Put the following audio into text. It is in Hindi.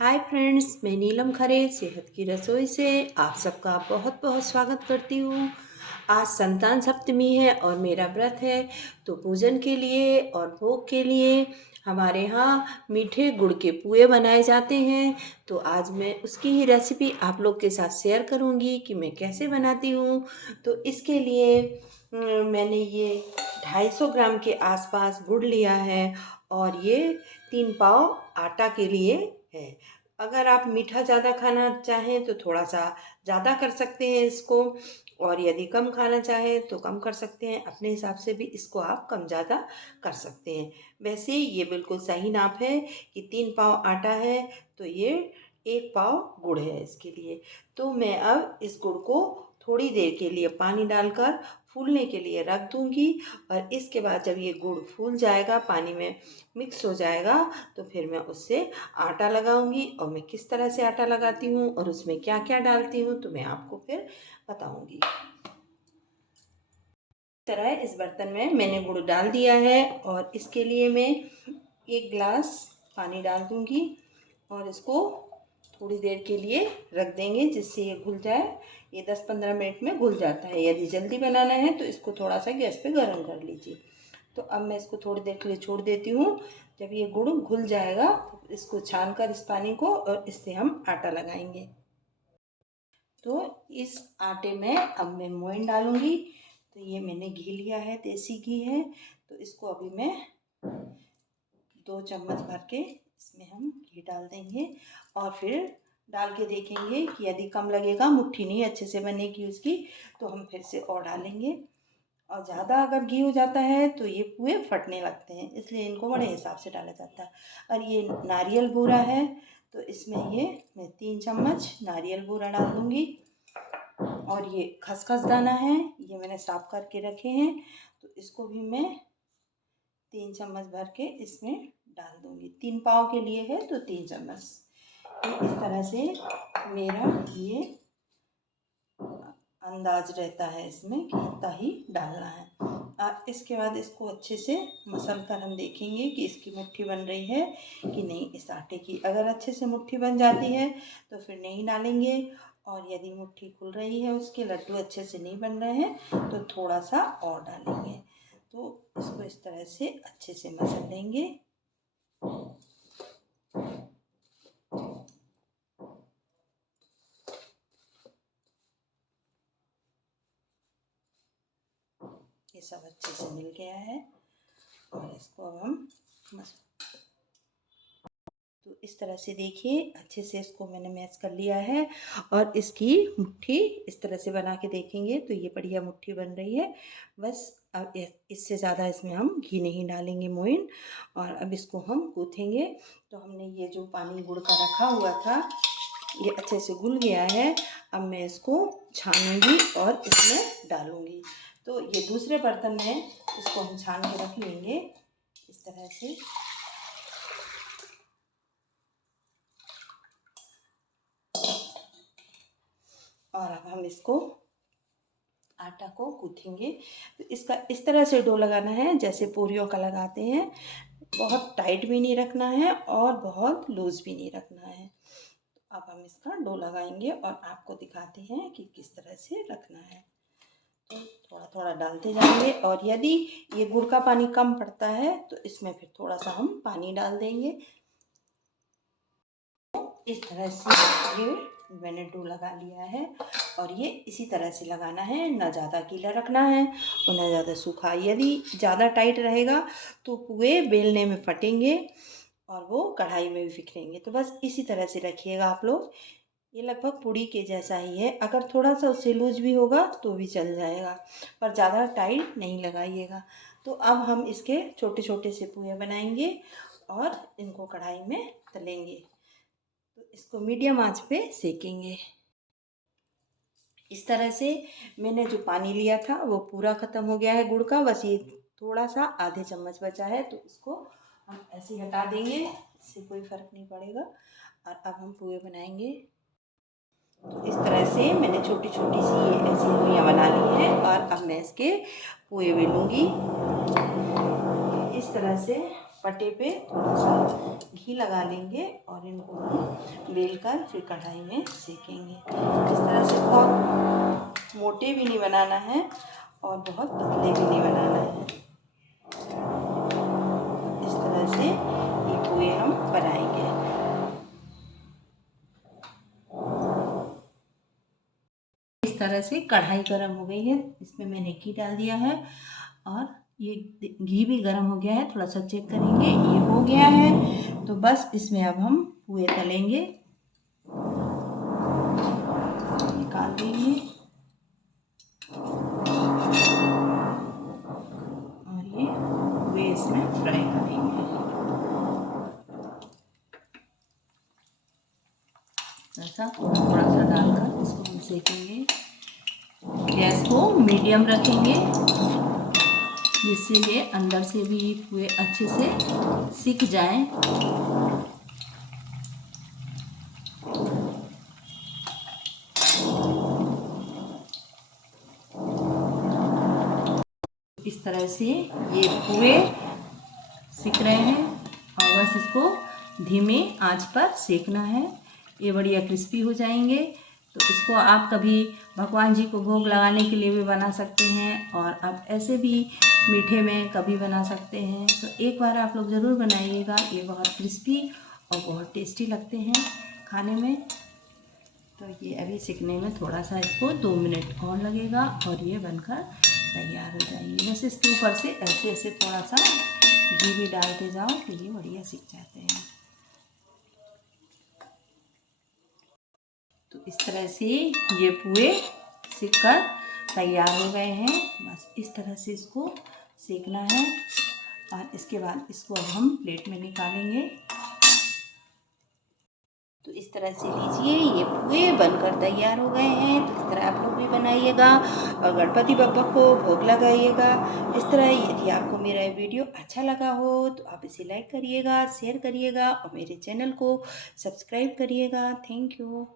हाय फ्रेंड्स, मैं नीलम खरे सेहत की रसोई से आप सबका बहुत बहुत स्वागत करती हूँ। आज संतान सप्तमी है और मेरा व्रत है, तो पूजन के लिए और भोग के लिए हमारे यहाँ मीठे गुड़ के पुए बनाए जाते हैं। तो आज मैं उसकी ही रेसिपी आप लोग के साथ शेयर करूँगी कि मैं कैसे बनाती हूँ। तो इसके लिए मैंने ये 250 ग्राम के आसपास गुड़ लिया है और ये 3 पाव आटा के लिए है। अगर आप मीठा ज़्यादा खाना चाहें तो थोड़ा सा ज़्यादा कर सकते हैं इसको, और यदि कम खाना चाहें तो कम कर सकते हैं। अपने हिसाब से भी इसको आप कम ज़्यादा कर सकते हैं। वैसे ये बिल्कुल सही नाप है कि 3 पाव आटा है तो ये 1 पाव गुड़ है इसके लिए। तो मैं अब इस गुड़ को थोड़ी देर के लिए पानी डालकर फूलने के लिए रख दूंगी, और इसके बाद जब ये गुड़ फूल जाएगा, पानी में मिक्स हो जाएगा, तो फिर मैं उससे आटा लगाऊंगी। और मैं किस तरह से आटा लगाती हूँ और उसमें क्या क्या डालती हूँ तो मैं आपको फिर बताऊंगी। इस तरह इस बर्तन में मैंने गुड़ डाल दिया है और इसके लिए मैं 1 गिलास पानी डाल दूंगी और इसको थोड़ी देर के लिए रख देंगे जिससे ये घुल जाए। ये 10-15 मिनट में घुल जाता है। यदि जल्दी बनाना है तो इसको थोड़ा सा गैस पे गर्म कर लीजिए। तो अब मैं इसको थोड़ी देर के लिए छोड़ देती हूँ। जब ये गुड़ घुल जाएगा तो इसको छान कर इस पानी को, और इससे हम आटा लगाएंगे। तो इस आटे में अब मैं मोइन डालूंगी। तो ये मैंने घी लिया है, देसी घी है। तो इसको अभी मैं 2 चम्मच भर के इसमें हम घी डाल देंगे, और फिर डाल के देखेंगे कि यदि कम लगेगा, मुट्ठी नहीं अच्छे से बनेगी उसकी, तो हम फिर से और डालेंगे। और ज़्यादा अगर घी हो जाता है तो ये पुए फटने लगते हैं, इसलिए इनको बड़े हिसाब से डाला जाता है। और ये नारियल बूरा है, तो इसमें ये मैं 3 चम्मच नारियल बूरा डाल दूँगी। और ये खसखस दाना है, ये मैंने साफ करके रखे हैं, तो इसको भी मैं 3 चम्मच भर के इसमें डाल दूँगी। 3 पाव के लिए है तो 3 चम्मच। इस तरह से मेरा ये अंदाज रहता है इसमें कि इतना ही डालना है। इसके बाद इसको अच्छे से मसल कर हम देखेंगे कि इसकी मुट्ठी बन रही है कि नहीं इस आटे की। अगर अच्छे से मुट्ठी बन जाती है तो फिर नहीं डालेंगे, और यदि मुट्ठी खुल रही है, उसके लड्डू अच्छे से नहीं बन रहे हैं, तो थोड़ा सा और डालेंगे। तो इसको इस तरह से अच्छे से मसल लेंगे। ये सब अच्छे से मिल गया है और इसको अब हम तो इस तरह से देखिए अच्छे से इसको मैंने मैश कर लिया है। और इसकी मुट्ठी इस तरह से बना के देखेंगे तो ये बढ़िया मुट्ठी बन रही है। बस अब इससे ज़्यादा इसमें हम घी नहीं डालेंगे मोइन। और अब इसको हम गूँथेंगे। तो हमने ये जो पानी गुड़ का रखा हुआ था, ये अच्छे से घुल गया है। अब मैं इसको छानूंगी और इसमें डालूंगी। तो ये दूसरे बर्तन में इसको हम छान के रख लेंगे इस तरह से। और अब हम इसको आटा को गूँथेंगे। तो इसका इस तरह से डो लगाना है जैसे पूरियों का लगाते हैं। बहुत टाइट भी नहीं रखना है और बहुत लूज़ भी नहीं रखना है। अब हम इसका डो लगाएंगे और आपको दिखाते हैं कि किस तरह से रखना है। तो थोड़ा थोड़ा डालते जाएंगे, और यदि ये गुड़ का पानी कम पड़ता है तो इसमें फिर थोड़ा सा हम पानी डाल देंगे। इस तरह से ये मैंने डो लगा लिया है, और ये इसी तरह से लगाना है। ना ज़्यादा गीला रखना है और ना ज़्यादा सूखा। यदि ज़्यादा टाइट रहेगा तो पुए बेलने में फटेंगे और वो कढ़ाई में भी बिखरेंगे। तो बस इसी तरह से रखिएगा आप लोग। ये लगभग पूड़ी के जैसा ही है। अगर थोड़ा सा उससे लूज भी होगा तो भी चल जाएगा, पर ज़्यादा टाइट नहीं लगाइएगा। तो अब हम इसके छोटे छोटे से पुए बनाएंगे और इनको कढ़ाई में तलेंगे। तो इसको मीडियम आंच पे सेकेंगे। इस तरह से मैंने जो पानी लिया था वो पूरा ख़त्म हो गया है गुड़ का। बस ये थोड़ा सा आधे चम्मच बचा है, तो इसको हम ऐसे ही हटा देंगे, इससे कोई फ़र्क नहीं पड़ेगा। और अब हम पुए बनाएंगे। तो इस तरह से मैंने छोटी छोटी सी ये ऐसी लोइयाँ बना ली हैं, और अब मैं इसके पुए बेलूँगी इस तरह से। पट्टे पे थोड़ा सा घी लगा लेंगे और इनको हम बेल कर फिर कढ़ाई में सेकेंगे। इस तरह से बहुत मोटे भी नहीं बनाना है और बहुत पतले भी नहीं बनाना है। इस तरह से ये पोहे हम बनाएंगे। इस तरह से कढ़ाई गरम हो गई है, इसमें मैंने घी डाल दिया है और ये घी भी गरम हो गया है। थोड़ा सा चेक करेंगे, ये हो गया है। तो बस इसमें अब हम पोहे तलेंगे, निकाल देंगे और ये पोहे इसमें फ्राई करेंगे। ऐसा थोड़ा सा डालकर इसको हम सेकेंगे। गैस को मीडियम रखेंगे जिससे ये अंदर से भी पोहे अच्छे से सिक जाएं। इस तरह से ये पोहे सिक रहे हैं और बस इसको धीमे आंच पर सेकना है। ये बढ़िया क्रिस्पी हो जाएंगे। तो इसको आप कभी भगवान जी को भोग लगाने के लिए भी बना सकते हैं और आप ऐसे भी मीठे में कभी बना सकते हैं। तो एक बार आप लोग ज़रूर बनाइएगा, ये बहुत क्रिस्पी और बहुत टेस्टी लगते हैं खाने में। तो ये अभी सिकने में थोड़ा सा इसको 2 मिनट और लगेगा और ये बनकर तैयार हो जाएंगे। बस इसके ऊपर से ऐसे ऐसे थोड़ा सा घी भी डालते जाओ तो ये बढ़िया सिक जाते हैं। तो इस तरह से ये पोहे सिक कर तैयार हो गए हैं। बस इस तरह से इसको सेकना है और इसके बाद इसको अब हम प्लेट में निकालेंगे। तो इस तरह से लीजिए, ये पोहे बनकर तैयार हो गए हैं। तो इस तरह आप लोग भी बनाइएगा और गणपति बप्पा को भोग लगाइएगा। इस तरह यदि आपको मेरा ये वीडियो अच्छा लगा हो तो आप इसे लाइक करिएगा, शेयर करिएगा और मेरे चैनल को सब्सक्राइब करिएगा। Thank you.